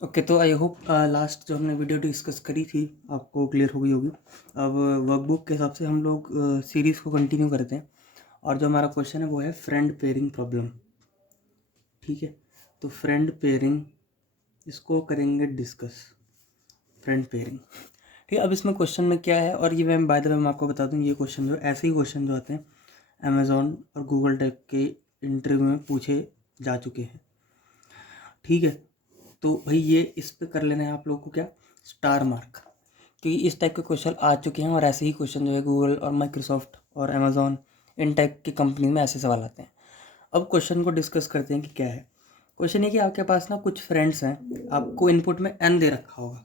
Okay, तो I hope last जो हमने वीडियो डिस्कस करी थी आपको क्लियर हो गई होगी। अब वर्कबुक के हिसाब से हम लोग सीरीज़ को कंटिन्यू करते हैं और जो हमारा क्वेश्चन है वो है फ्रेंड पेयरिंग प्रॉब्लम। ठीक है, तो फ्रेंड पेयरिंग इसको करेंगे डिस्कस। फ्रेंड पेयरिंग, ठीक है। अब इसमें क्वेश्चन में क्या है, और ये मैं बाय द वे मैं आपको बता दूं, ये क्वेश्चन जो ऐसे ही क्वेश्चन जो आते हैं अमेज़ॉन और गूगल टाइप के इंटरव्यू में पूछे जा चुके हैं। ठीक है, तो भाई ये इस पे कर लेना है आप लोग को क्या, स्टार मार्क, क्योंकि इस टाइप के क्वेश्चन आ चुके हैं और ऐसे ही क्वेश्चन जो है गूगल और माइक्रोसॉफ्ट और अमेज़ॉन इन टाइप की कंपनी में ऐसे सवाल आते हैं। अब क्वेश्चन को डिस्कस करते हैं कि क्या है। क्वेश्चन ये कि आपके पास ना कुछ फ्रेंड्स हैं, आपको इनपुट में एन दे रखा होगा,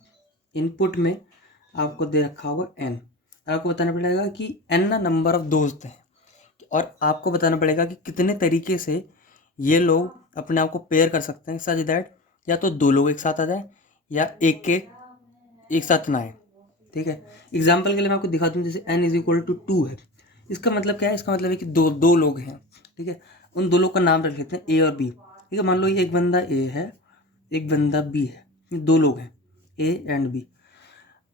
इनपुट में आपको दे रखा होगा एन। आपको बताना पड़ेगा कि एन ना नंबर ऑफ दोस्त हैं, और आपको बताना पड़ेगा कि कितने तरीके से ये लोग अपने आप को पेयर कर सकते हैं सच दैट या तो दो लोग एक साथ आ जाए या एक साथ ना आए। ठीक है, एग्जाम्पल के लिए मैं आपको दिखा दूँ, जैसे n इज इक्वल टू 2 है। इसका मतलब क्या है, इसका मतलब है कि दो दो लोग हैं। ठीक है, उन दो लोग का नाम रख लेते हैं ए और बी। ठीक है, मान लो ये एक बंदा ए है, एक बंदा बी है, ये दो लोग हैं ए एंड बी।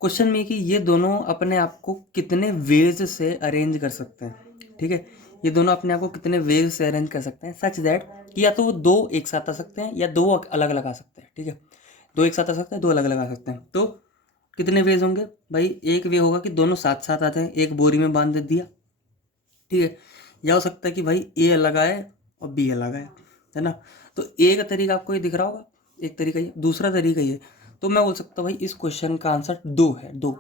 क्वेश्चन में कि ये दोनों अपने आप को कितने वेज से अरेंज कर सकते हैं। ठीक है, ये दोनों अपने आप को कितने वेज से अरेंज कर सकते हैं सच दैट कि या तो वो दो एक साथ आ सकते हैं या दो अलग अलग आ सकते हैं। ठीक है, दो एक साथ आ सकते हैं, दो अलग अलग आ सकते हैं। तो कितने वेज होंगे भाई, एक वे होगा कि दोनों साथ साथ आते हैं, एक बोरी में बांध दिया। ठीक है, या हो सकता है कि भाई ए अलग आए और बी अलग आए, है ना। तो एक तरीका आपको ये दिख रहा होगा, एक तरीका ये, दूसरा तरीका ये। तो मैं बोल सकता हूँ भाई इस क्वेश्चन का आंसर दो है, दो।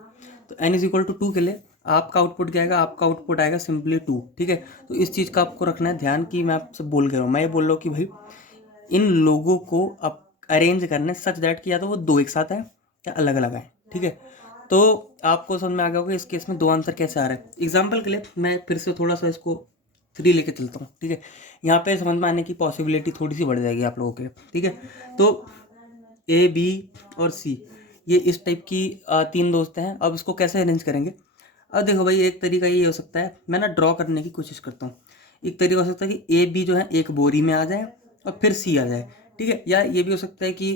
तो n इज इक्वल टू 2 के लिए आपका आउटपुट क्या आएगा, आपका आउटपुट आएगा सिंपली 2। ठीक है, तो इस चीज़ का आपको रखना है ध्यान कि मैं आपसे बोल के रहा हूँ, मैं ये बोल रहा हूँ कि भाई इन लोगों को अब अरेंज करना है सच दैट कि या तो वो दो एक साथ आए या अलग अलग आए। ठीक है, तो आपको समझ में आ गया होगा इस केस में दो आंसर कैसे आ रहा है। एग्जाम्पल के लिए मैं फिर से थोड़ा सा इसको 3 लेके चलता हूँ। ठीक है, यहाँ पे समझ में आने की पॉसिबिलिटी थोड़ी सी बढ़ जाएगी आप लोगों के लिए। ठीक है, तो ए बी और सी, ये इस टाइप की तीन दोस्त हैं। अब इसको कैसे अरेंज करेंगे। अब देखो भाई, एक तरीका ये हो सकता है, मैं ना ड्रॉ करने की कोशिश करता हूँ। एक तरीका हो सकता है कि ए बी जो है एक बोरी में आ जाए और फिर सी आ जाए। ठीक है, या ये भी हो सकता है कि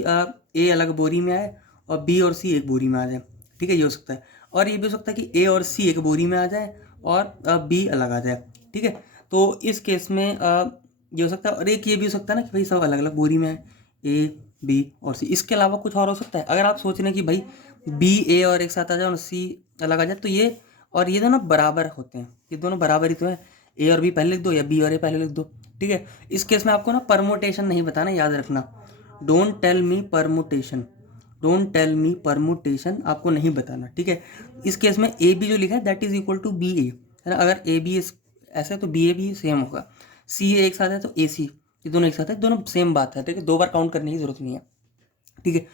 ए अलग बोरी में आए और बी और सी एक बोरी में आ जाए। ठीक है, ये हो सकता है। और ये भी हो सकता है कि ए और सी एक बोरी में आ जाए और बी अलग आ जाए। ठीक है, तो इस केस में ये हो सकता है। और एक ये भी हो सकता है ना कि भाई सब अलग अलग बोरी में है, ए बी और सी। इसके अलावा कुछ और हो सकता है, अगर आप सोच रहे हैं कि भाई बी ए और एक साथ आ जाए और सी अलग आ जाए, तो ये और ये दोनों बराबर होते हैं, ये दोनों बराबर ही तो है। ए और बी पहले लिख दो या बी और ए पहले लिख दो। ठीक है, इस केस में आपको ना परमुटेशन नहीं बताना, याद रखना। Don't tell me permutation, don't tell me permutation आपको नहीं बताना। ठीक है, इस केस में ए बी जो लिखा है that is equal to B A, है ना। अगर ए बी ऐसा है तो बी ए भी सेम होगा। सी ए एक साथ है तो ए सी, ये दोनों एक साथ है, दोनों सेम बात है। ठीक है, दो बार काउंट करने की जरूरत नहीं है। ठीक है,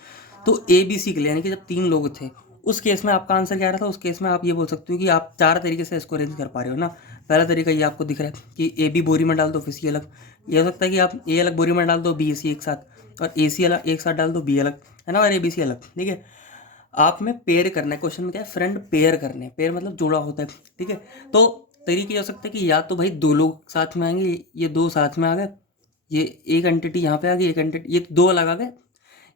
तो ए बी सी के लिए यानी कि जब तीन लोग थे उस केस में आपका आंसर क्या आ रहा था, उस केस में आप ये बोल सकते हो कि आप चार तरीके से इसको अरेंज कर पा रहे हो ना। पहला तरीका ये आपको दिख रहा है कि ए बी बोरी में डाल दो फिर सी अलग। ये हो सकता है कि आप ए अलग बोरी में डाल दो बी सी एक साथ, और ए सी अलग एक साथ डाल दो बी अलग, है ना, और ए बी सी अलग। ठीक है, आप में पेयर करना है, क्वेश्चन में क्या है, फ्रेंड पेयर करने हैं, पेयर मतलब जोड़ा होता है। ठीक है, तो तरीके ये हो सकते हैं कि या तो भाई दो लोग साथ में आएंगे, ये दो साथ में आ गए, ये एक एंटिटी यहाँ पे आ गई, एक एंटिटी, ये दो अलग आ गए।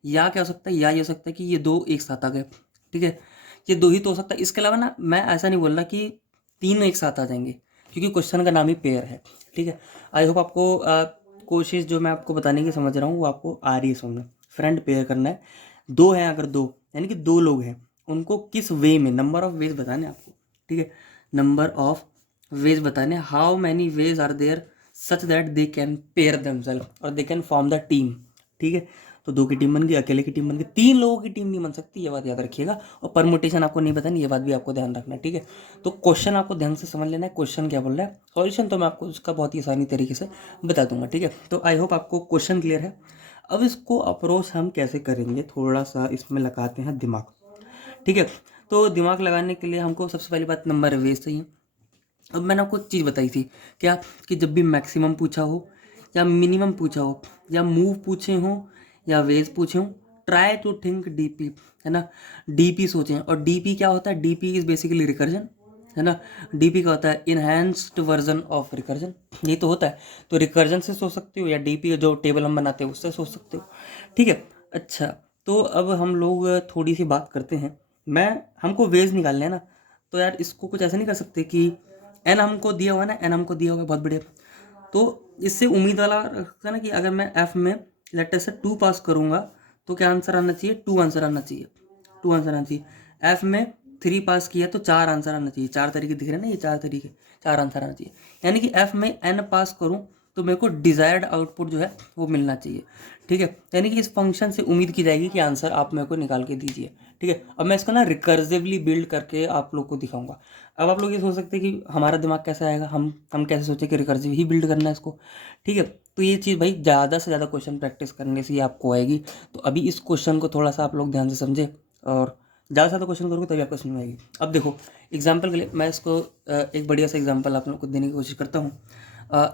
या क्या हो सकता है, या ये हो सकता है कि ये दो एक साथ आ गए। ठीक है, ये दो ही तो हो सकता है। इसके अलावा ना मैं ऐसा नहीं बोल रहा कि तीन एक साथ आ जाएंगे, क्योंकि क्वेश्चन का नाम ही पेयर है। ठीक है, आई होप आपको कोशिश जो मैं आपको बताने की समझ रहा हूँ वो आपको आ रही है समझ में। फ्रेंड पेयर करना है, दो हैं, अगर दो यानी कि दो लोग हैं, उनको किस वे में, नंबर ऑफ वेज बताने आपको। ठीक है, नंबर ऑफ वेज बताने, how many ways are there such that they can pair themselves और they can form the team. ठीक है, तो दो की टीम बन गई, अकेले की टीम बन गई, तीन लोगों की टीम नहीं बन सकती, ये बात याद रखिएगा। और परमुटेशन आपको नहीं बतानी, ये बात भी आपको ध्यान रखना है। ठीक है, तो क्वेश्चन आपको ध्यान से समझ लेना है, क्वेश्चन क्या बोल रहा है, सॉल्यूशन तो मैं आपको उसका बहुत ही आसानी तरीके से बता दूंगा। ठीक है, तो आई होप आपको क्वेश्चन क्लियर है। अब इसको अप्रोच हम कैसे करेंगे, थोड़ा सा इसमें लगाते हैं दिमाग। ठीक है, तो दिमाग लगाने के लिए हमको सबसे पहली बात नंबर वेज चाहिए। अब मैंने आपको एक चीज़ बताई थी क्या, कि जब भी मैक्सिमम पूछा हो या मिनिमम पूछा हो या मूव पूछे हों या वेज पूछे हों, ट्राई टू थिंक डीपी, है ना। डीपी सोचें, और डीपी क्या होता है, डीपी इज़ बेसिकली रिकर्जन, है ना। डीपी का होता है इनहेंस्ड वर्जन ऑफ रिकर्जन, ये तो होता है। तो रिकर्जन से सोच सकते हो या डीपी जो टेबल हम बनाते हैं उससे सोच सकते हो। ठीक है, अच्छा, तो अब हम लोग थोड़ी सी बात करते हैं। हमको वेज निकालना है ना, तो यार इसको कुछ ऐसा नहीं कर सकते कि एन हमको दिया हुआ है ना, एन हमको दिया हुआ है, बहुत बढ़िया। तो इससे उम्मीद वाला रखता है ना कि अगर मैं एफ में लेटर से 2 पास करूँगा तो क्या आंसर आना चाहिए, 2 आंसर आना चाहिए, 2 आंसर आना चाहिए। एफ में 3 पास किया तो 4 आंसर आना चाहिए, 4 तरीके दिख रहे हैं ना, ये 4 तरीके, 4 आंसर आना चाहिए। यानी कि एफ में एन पास करूँ तो मेरे को डिज़ायर्ड आउटपुट जो है वो मिलना चाहिए, ठीक है। यानी कि इस फंक्शन से उम्मीद की जाएगी कि आंसर आप मेरे को निकाल के दीजिए, ठीक है। अब मैं इसको ना रिकर्सिवली बिल्ड करके आप लोग को दिखाऊंगा। अब आप लोग ये सोच सकते हैं कि हमारा दिमाग कैसा आएगा, हम कैसे सोचे कि रिकर्सिव ही बिल्ड करना है इसको, ठीक है। तो ये चीज़ भाई ज़्यादा से ज़्यादा क्वेश्चन प्रैक्टिस करने से ही आपको आएगी। तो अभी इस क्वेश्चन को थोड़ा सा आप लोग ध्यान से समझे और ज़्यादा से ज़्यादा क्वेश्चन करोगे तभी आपको समझ में आएगी। अब देखो एग्जाम्पल के लिए मैं इसको एक बढ़िया सा एग्जाम्पल आप लोग को देने की कोशिश करता हूँ।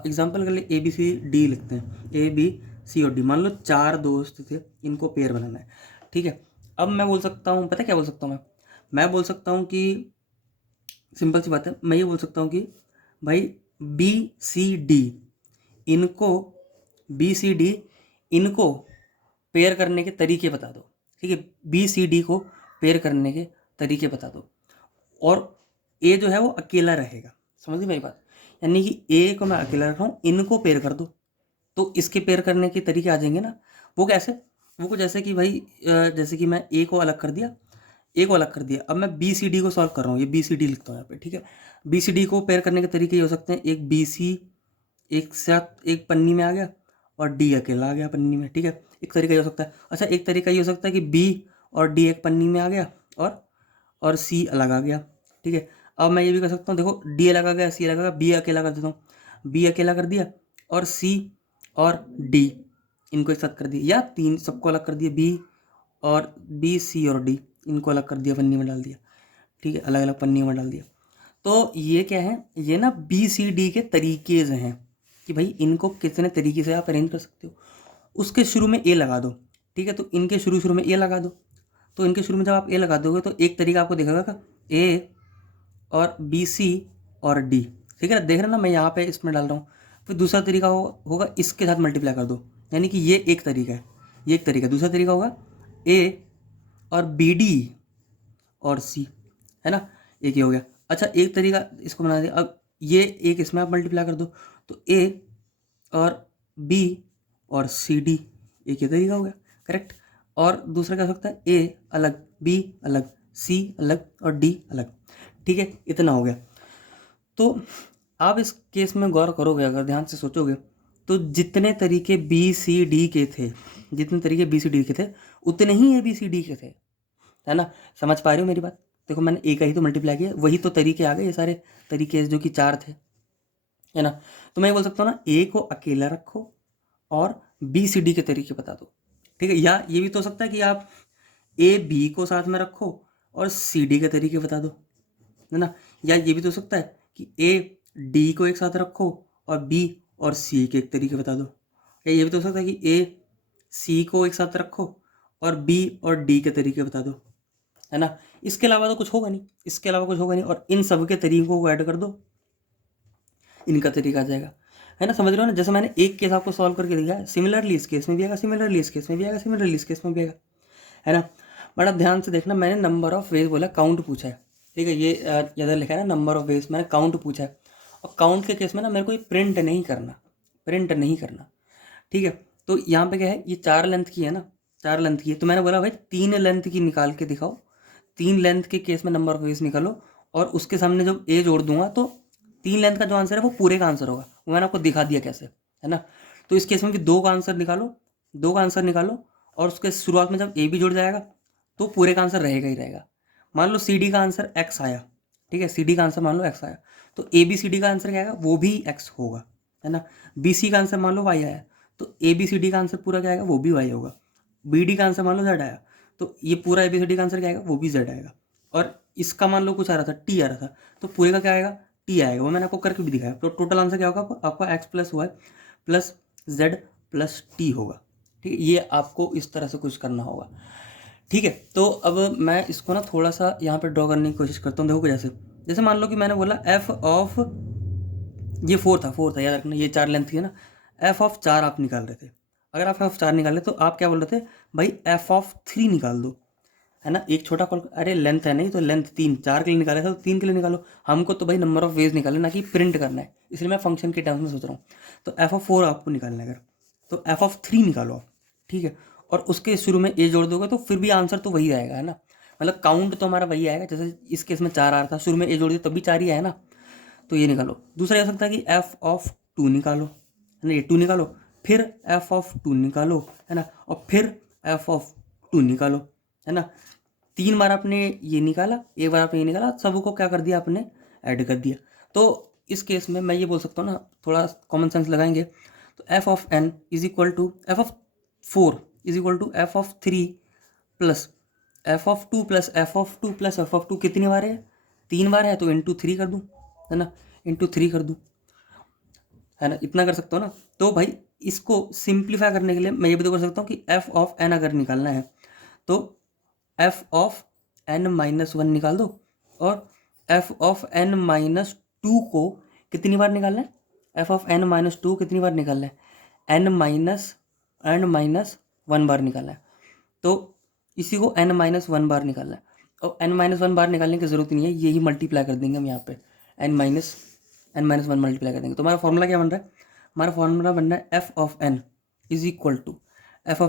एग्जाम्पल के लिए ABCD लिखते हैं, ABCD। मान लो 4 दोस्त थे, इनको पेयर बनाना है, ठीक है। अब मैं बोल सकता हूँ, पता है क्या बोल सकता हूँ मैं बोल सकता हूँ कि सिंपल सी बात है, मैं ये बोल सकता हूँ कि भाई BCD इनको BCD इनको पेयर करने के तरीके बता दो, ठीक है। BCD को पेयर करने के तरीके बता दो और A जो है वो अकेला रहेगा, समझ गई मेरी बात। यानी कि A को मैं अकेला रख रहा हूँ, इनको पेयर कर दो तो इसके पेयर करने के तरीके आ जाएंगे ना। वो कैसे, वो कुछ जैसे कि भाई जैसे कि मैं A को अलग कर दिया, A को अलग कर दिया, अब मैं BCD को सॉल्व कर रहा हूँ, ये BCD लिखता हूँ यहाँ पे, ठीक है। BCD को पेयर करने के तरीके ये हो सकते हैं, एक BC एक साथ एक पन्नी में आ गया और D अकेला आ गया पन्नी में, ठीक है। एक तरीका ये हो सकता है। अच्छा एक तरीका ये हो सकता है कि B और D एक पन्नी में आ गया और C अलग आ गया, ठीक है। अब मैं ये भी कर सकता हूँ, देखो D अलग आ गया, C अलग आ गया, B अकेला कर देता हूँ, B अकेला कर दिया और C और D इनको एक साथ कर दिया, या तीन सबको अलग कर दिया, B C और D इनको अलग कर दिया, पन्नी में डाल दिया, ठीक है, अलग अलग पन्नियों में डाल दिया। तो ये क्या है, ये ना BCD के तरीकेज हैं कि भाई इनको कितने तरीके से आप अरेंज कर सकते हो। उसके शुरू में A लगा दो, ठीक है, तो इनके शुरू में A लगा दो। तो इनके शुरू में जब आप A लगा दोगे तो एक तरीका आपको दिखेगा का A और BC और D, ठीक है ना, देख रहे ना मैं यहाँ पे इसमें डाल रहा हूँ। फिर दूसरा तरीका होगा इसके साथ मल्टीप्लाई कर दो, यानी कि ये एक तरीका है, ये एक तरीका। दूसरा तरीका होगा A और BD और C, है ना, एक ये हो गया। अच्छा एक तरीका इसको बना दिया, अब ये एक इसमें आप मल्टीप्लाई कर दो तो A और B और CD, एक ये तरीका हो गया, करेक्ट। और दूसरा क्या हो सकता है, A अलग, B अलग, C अलग और D अलग, ठीक है, इतना हो गया। तो आप इस केस में गौर करोगे, अगर ध्यान से सोचोगे तो जितने तरीके BCD के थे, जितने तरीके BCD के थे उतने ही ABCD के थे, है ना। समझ पा रहे हो मेरी बात। देखो मैंने A का ही तो मल्टीप्लाई किया, वही तो तरीके आ गए, ये सारे तरीके जो कि 4 थे, है ना। तो मैं बोल सकता हूँ ना A को अकेला रखो और BCD के तरीके बता दो, ठीक है। या ये भी तो हो सकता है कि आप AB को साथ में रखो और CD के तरीके बता दो, है ना। या ये भी तो हो सकता है कि AD को एक साथ रखो और B और C के एक तरीके बता दो। या ये भी तो हो सकता है कि AC को एक साथ रखो और B और D के तरीके बता दो, है ना। इसके अलावा तो कुछ होगा नहीं, इसके अलावा कुछ होगा नहीं। और इन सब के तरीकों को ऐड कर दो, इनका तरीका आ जाएगा, है ना। समझ रहे हो ना, जैसे मैंने एक केस आपको सॉल्व करके दिया है, सिमिलरली इस केस में भी आएगा, सिमिलरली इस केस में भी आएगा, सिमिलरली इस केस में भी आएगा, है ना। बट अब ध्यान से देखना, मैंने नंबर ऑफ वेज बोला, काउंट पूछा है, ठीक है। ये इधर लिखा है ना नंबर ऑफ वेज, मैंने काउंट पूछा है। और काउंट के केस में ना मेरे को ये प्रिंट नहीं करना, प्रिंट नहीं करना, ठीक है। तो यहाँ पे क्या है, ये 4 लेंथ की है ना, 4 लेंथ की है, तो मैंने बोला भाई 3 लेंथ की निकाल के दिखाओ। 3 लेंथ के केस में नंबर ऑफ वेज निकालो और उसके सामने जब ए जोड़ दूंगा तो 3 लेंथ का जो आंसर है वो पूरे का आंसर होगा। वो मैंने आपको दिखा दिया कैसे, है ना। तो इस केस में भी 2 का आंसर निकालो, 2 का आंसर निकालो और उसके शुरुआत में जब ए भी जुड़ जाएगा तो पूरे का आंसर रहेगा ही रहेगा। मान लो CD का आंसर x आया, ठीक है, CD का आंसर मान लो x आया, तो ABCD का आंसर क्या आएगा, वो भी x होगा, है ना। BC का आंसर मान लो y आया तो ABCD का आंसर पूरा क्या आएगा, वो भी y होगा। BD का आंसर मान लो z आया तो ये पूरा ABCD का आंसर क्या आएगा, वो भी z आएगा। और इसका मान लो कुछ आ रहा था, T आ रहा था, तो पूरे का क्या आएगा, T आएगा। वो मैंने आपको करके भी दिखाया। तो टोटल आंसर क्या होगा आपका x plus Y plus z plus T होगा, ठीक है। ये आपको इस तरह से कुछ करना होगा, ठीक है। तो अब मैं इसको ना थोड़ा सा यहाँ पे ड्रॉ करने की कोशिश करता हूँ। देखो जैसे जैसे मान लो कि मैंने बोला f ऑफ, ये 4 था याद रखना, ये 4 लेंथ थी ना, f ऑफ 4 आप निकाल रहे थे। अगर आप f ऑफ 4 निकाल रहे तो आप क्या बोल रहे थे, भाई एफ ऑफ 3 निकाल दो, है ना। एक छोटा कॉल, अरे लेंथ है नहीं तो लेंथ 3, 4 के लिए निकाला था तो 3 के लिए निकालो। हमको तो भाई नंबर ऑफ वेज निकालना, ना कि प्रिंट करना है, इसलिए मैं फंक्शन के टर्म्स में सोच रहा हूँ। तो एफ ऑफ 4 आपको निकालना है अगर, तो एफ ऑफ 3 निकालो आप, ठीक है। और उसके शुरू में ए जोड़ दोगे तो फिर भी आंसर तो वही आएगा, है ना। मतलब काउंट तो हमारा वही आएगा, जैसे इस केस में 4 आ रहा था, शुरू में ए जोड़ दिया तब भी 4 ही आया ना। तो ये निकालो। दूसरा ये हो सकता है कि एफ ऑफ 2 निकालो, है ना, ये 2 निकालो, फिर एफ ऑफ 2 निकालो, है ना, और फिर एफ ऑफ 2 निकालो, है ना। 3 बार आपने ये निकाला, एक बार आपने ये निकाला, सबको क्या कर दिया आपने, ऐड कर दिया। तो इस केस में मैं ये बोल सकता हूँ ना, थोड़ा कॉमन सेंस लगाएंगे तो F of N is equal to F of 4 is equal to F of 3 plus F of 2 plus F of 2 plus F of 2 कितनी बार है, 3 बार है, तो इंटू 3 कर दूँ, है ना, इंटू 3 कर दूँ, है ना, इतना कर सकता हूँ ना। तो भाई इसको सिंप्लीफाई करने के लिए मैं ये भी तो कर सकता हूँ कि एफ ऑफ एन अगर निकालना है तो एफ ऑफ एन माइनस 1 निकाल दो, और एफ ऑफ एन माइनस 2 को कितनी बार निकालना है, एफ ऑफ एन माइनस 2 कितनी बार निकालना है, एन माइनस 1 बार निकालना है। तो इसी को एन माइनस 1 बार निकालना है, और एन माइनस 1 बार निकालने की ज़रूरत नहीं है, यही मल्टीप्लाई कर देंगे हम यहाँ पे, एन माइनस 1 मल्टीप्लाई कर देंगे। तो हमारा फॉर्मूला क्या बन रहा है, हमारा फॉर्मूला बन रहा है F of N is equal to F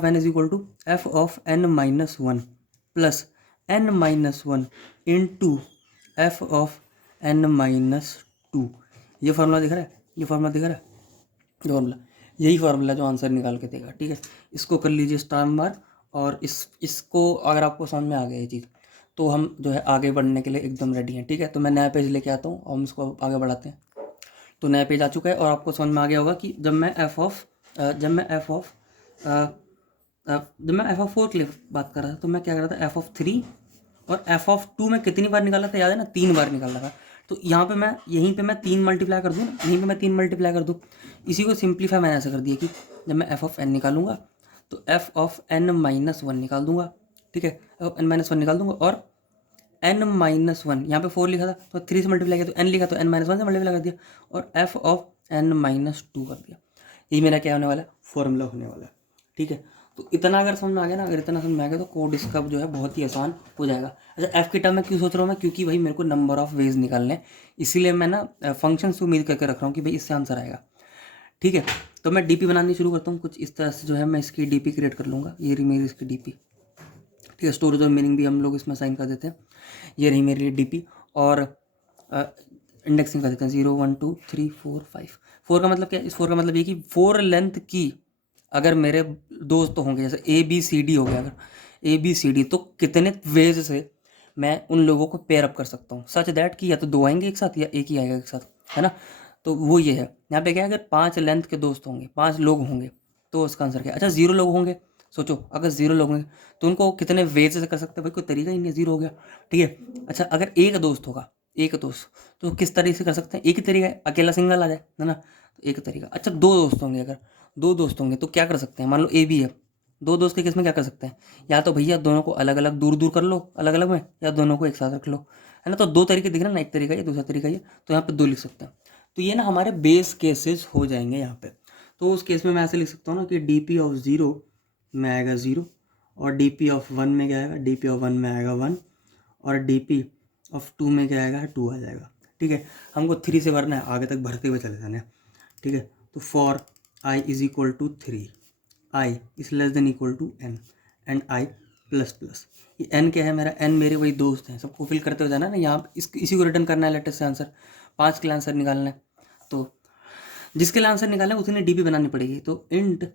of N minus 1 plus N minus 1 into F of N minus 2। ये फार्मूला दिख रहा है, ये फार्मूला दिख रहा है, ये फार्मूला, यही फार्मूला जो आंसर निकाल के देगा, ठीक है। इसको कर लीजिए स्टार मार्क, और इसको अगर आपको समझ में आ गया ये चीज़, तो हम जो है आगे बढ़ने के लिए एकदम रेडी हैं, ठीक है। तो मैं नया पेज लेके आता हूँ और हम इसको आगे बढ़ाते हैं। तो नया पेज आ चुका है और आपको समझ में आ गया होगा कि जब मैं एफ ऑफ फोर के लिए बात कर रहा था तो मैं क्या कर रहा था, एफ ऑफ 3 और एफ ऑफ 2 में कितनी बार निकाला था, याद है ना, 3 बार निकाला था। तो यहाँ पे मैं यहीं पे मैं 3 मल्टीप्लाई कर दूँ, यहीं पे मैं 3 मल्टीप्लाई कर दूँ। इसी को सिंप्लीफाई मैंने ऐसा कर दिया कि जब मैं एफ ऑफ एन निकालूंगा तो एफ ऑफ एन माइनस 1 निकाल दूंगा, ठीक है, एफ ऑफ एन माइनस 1 निकाल दूंगा, और एन माइनस 1 यहाँ पे 4 लिखा था तो 3 से मल्टीप्लाई किया तो एन लिखा तो एन माइनस 1 से मल्टीप्लाई कर दिया, और एफ ऑफ एन माइनस 2 कर दिया। यही मेरा क्या होने वाला है, फॉर्मूला होने वाला है, ठीक है। तो इतना अगर समझ में आ गया ना, अगर इतना समझ में आ गया तो कोड इसका जो है बहुत ही आसान हो जाएगा। अच्छा, एफ की टर्म में क्यों सोच रहा हूँ मैं, क्योंकि भाई मेरे को नंबर ऑफ वेज निकालने हैं, इसीलिए मैं ना फंक्शन से उम्मीद करके रख रहा हूँ कि भाई इससे आंसर आएगा, ठीक है। तो मैं डीपी बनानी शुरू करता हूँ कुछ इस तरह से, जो है मैं इसकी डीपी क्रिएट कर लूँगा, ये रही मेरी इसकी डीपी, ठीक है। स्टोरेज और मीनिंग भी हम लोग इसमें साइन कर देते हैं, ये रही मेरी डीपी, और इंडेक्सिंग कर देते हैं 0 1 2 3 4 5। 4 का मतलब क्या है, इस 4 का मतलब ये कि 4 लेंथ की अगर मेरे दोस्त होंगे, जैसे ए बी सी डी हो गया, अगर ए बी सी डी, तो कितने वेज से मैं उन लोगों को पेयर अप कर सकता हूँ, सच दैट कि या तो 2 आएंगे एक साथ या एक ही आएगा एक साथ, है ना। तो वो ये है, यहाँ पे क्या है, अगर 5 लेंथ के दोस्त होंगे, 5 लोग होंगे, तो उसका आंसर क्या है। अच्छा, 0 लोग होंगे, सोचो अगर 0 लोग होंगे तो उनको कितने वेज से कर सकते हैं, भाई कोई तरीका ही नहीं है, 0 हो गया, ठीक है। अच्छा, अगर एक दोस्त होगा, एक दोस्त, तो किस तरीके से कर सकते हैं, एक ही तरीका है, अकेला सिंगल आ जाए, है ना, तो एक तरीका। अच्छा, 2 दोस्त होंगे, अगर 2 दोस्त होंगे तो क्या कर सकते हैं, मान लो ए बी है, 2 दोस्त के केस में क्या कर सकते हैं, या तो भैया दोनों को अलग अलग दूर दूर कर लो अलग अलग में, या दोनों को एक साथ रख लो, है ना। तो 2 तरीके दिख रहे हैं ना, एक तरीका ये, दूसरा तरीका ये, तो यहाँ पे 2 लिख सकते हैं। तो ये ना हमारे बेस केसेस हो जाएंगे यहाँ पे। तो उस केस में मैं ऐसे लिख सकता हूँ ना कि डी पी ऑफ 0 में आएगा 0, और डी पी ऑफ 1 में क्या आएगा, डी पी ऑफ 1 में आएगा 1, और डी पी ऑफ 2 में क्या आएगा, 2 आ जाएगा, ठीक है। हमको 3 से भरना है, आगे तक भरते हुए चले जाना है, ठीक है। तो for I is equal to 3, I is less than equal to N, and I plus plus, ये एन क्या है मेरा, एन मेरे वही दोस्त हैं, सबको फिल करते हुए जाना है ना, यहाँ इसी को रिटर्न करना है लेटेस्ट से आंसर, 5 के लिए आंसर निकालना है। तो जिसके लिए आंसर निकालना है उसी ने डी पी बनानी पड़ेगी। तो इंट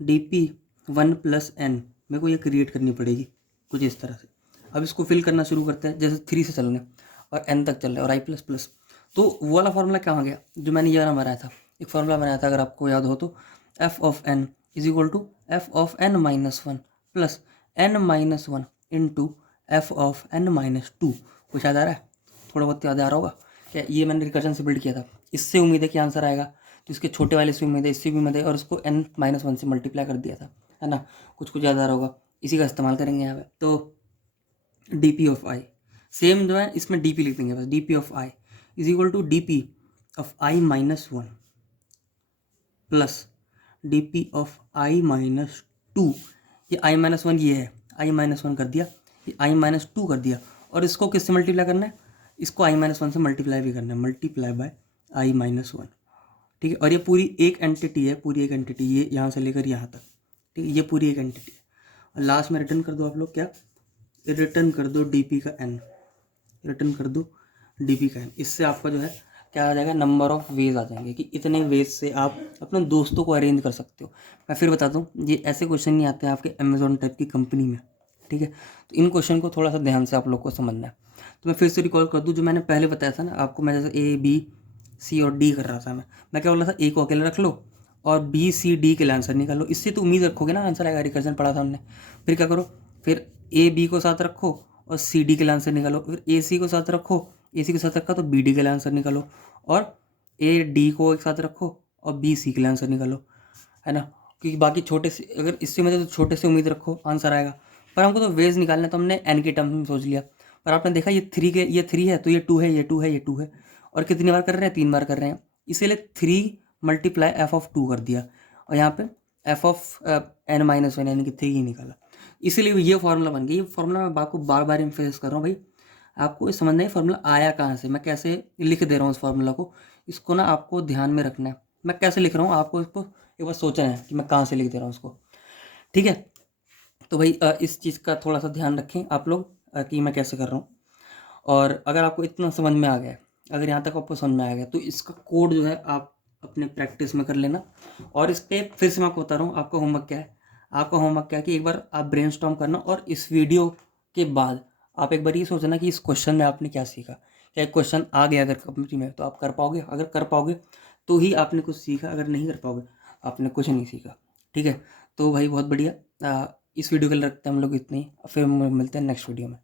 डी पी 1 प्लस एन मेरे को ये क्रिएट करनी पड़ेगी कुछ इस तरह से। अब इसको फिल करना शुरू करते हैं, जैसे 3 से चल रहे हैं और एन तक चल रहे हैं, और आई प्लस प्लस। तो वो वाला फार्मूला क्या हो गया जो मैंने ये वाला बनाया था, एक फार्मूला बनाया था अगर आपको याद हो तो, F of N is equal to F of N minus 1 plus N minus 1 into F of N minus 2। कुछ याद आ रहा है, थोड़ा बहुत याद आ रहा होगा क्या, ये मैंने रिकर्जन से बिल्ड किया था, इससे उम्मीद है कि आंसर आएगा, तो इसके छोटे वाले से उम्मीद है, इससे भी उम्मीद है, और इसको एन माइनस 1 से मल्टीप्लाई कर दिया था, है ना। कुछ कुछ याद आ रहा होगा, इसी का इस्तेमाल करेंगे यहाँ पे। तो D P of I same जो है इसमें डी पी लिख देंगे बस, D P of I is equal to D P of I minus 1 plus D P of I minus 2, ये i-1 ये है, i-1 कर दिया, ये i-2 कर दिया, और इसको किससे मल्टीप्लाई करना है, इसको i-1 से मल्टीप्लाई भी करना है, मल्टीप्लाई बाय i-1, ठीक है। और ये पूरी एक एंटिटी है, पूरी एक एंटिटी, ये यहाँ से लेकर यहाँ तक, ठीक है, ये पूरी एक एंटिटी है। और लास्ट में रिटर्न कर दो आप लोग क्या, रिटर्न कर दो dp का n, रिटर्न कर दो dp का n। इससे आपका जो है क्या आ जाएगा, नंबर ऑफ वेज आ जाएंगे कि इतने वेज से आप अपने दोस्तों को अरेंज कर सकते हो। मैं फिर बताता हूँ, ये ऐसे क्वेश्चन नहीं आते हैं आपके अमेजोन टाइप की कंपनी में, ठीक है। तो इन क्वेश्चन को थोड़ा सा ध्यान से आप लोग को समझना है। तो मैं फिर से रिकॉल कर दूँ, जो मैंने पहले बताया था ना आपको, मैं जैसे ए बी सी और डी कर रहा था, मैं क्या बोल रहा था, ए को अकेले रख लो और बी सी डी के लिए आंसर निकालो। इससे तो उम्मीद रखोगे ना आंसर आएगा, रिकर्जन पढ़ा था हमने। फिर क्या करो, फिर ए बी को साथ रखो और सी डी के लिए आंसर निकालो, फिर ए सी को साथ रखो, ए सी के साथ रखा तो बी डी के लिए आंसर निकालो, और ए डी को एक साथ रखो और बी सी के लिए आंसर निकालो, है ना। क्योंकि बाकी छोटे से, अगर इससे मतलब तो छोटे से उम्मीद रखो आंसर आएगा, पर हमको तो वेज निकालना है, तो हमने एन के टर्म्स में सोच लिया। पर आपने देखा ये 3 के, ये 3 है तो ये 2 है, ये 2 है, ये 2 है, और कितनी बार कर रहे हैं, 3 बार कर रहे हैं, इसीलिए 3 मल्टीप्लाई f(2) कर दिया, और यहाँ पे f(n-1) यानी कि 3 ही निकाला। इसीलिए ये फार्मूला बन गया। ये फार्मूला मैं आपको बार बार इम्फेसिस कर रहा हूँ भाई, आपको ये समझना है फार्मूला आया कहाँ से, मैं कैसे लिख दे रहा हूँ इस फार्मूला को, इसको ना आपको ध्यान में रखना है। मैं कैसे लिख रहा हूँ आपको इसको एक बार सोचना है कि मैं कहाँ से लिख दे रहा हूँ उसको, ठीक है। तो भाई इस चीज़ का थोड़ा सा ध्यान रखें आप लोग कि मैं कैसे कर रहा हूँ। और अगर आपको इतना समझ में आ गया, अगर यहाँ तक आपको समझ में आ गया, तो इसका कोड जो है आप अपने प्रैक्टिस में कर लेना। और इस पर फिर से मैं आपको बता रहा हूँ, आपका होमवर्क क्या है, आपका होमवर्क क्या है कि एक बार आप ब्रेनस्टॉर्म करना, और इस वीडियो के बाद आप एक बार ये सोचना कि इस क्वेश्चन में आपने क्या सीखा। क्या एक क्वेश्चन आ गया अगर कंपनी में तो आप कर पाओगे, अगर कर पाओगे तो ही आपने कुछ सीखा, अगर नहीं कर पाओगे आपने कुछ नहीं सीखा, ठीक है। तो भाई बहुत बढ़िया, इस वीडियो के लिए रखते हैं हम लोग इतने ही, फिर मिलते हैं नेक्स्ट वीडियो में।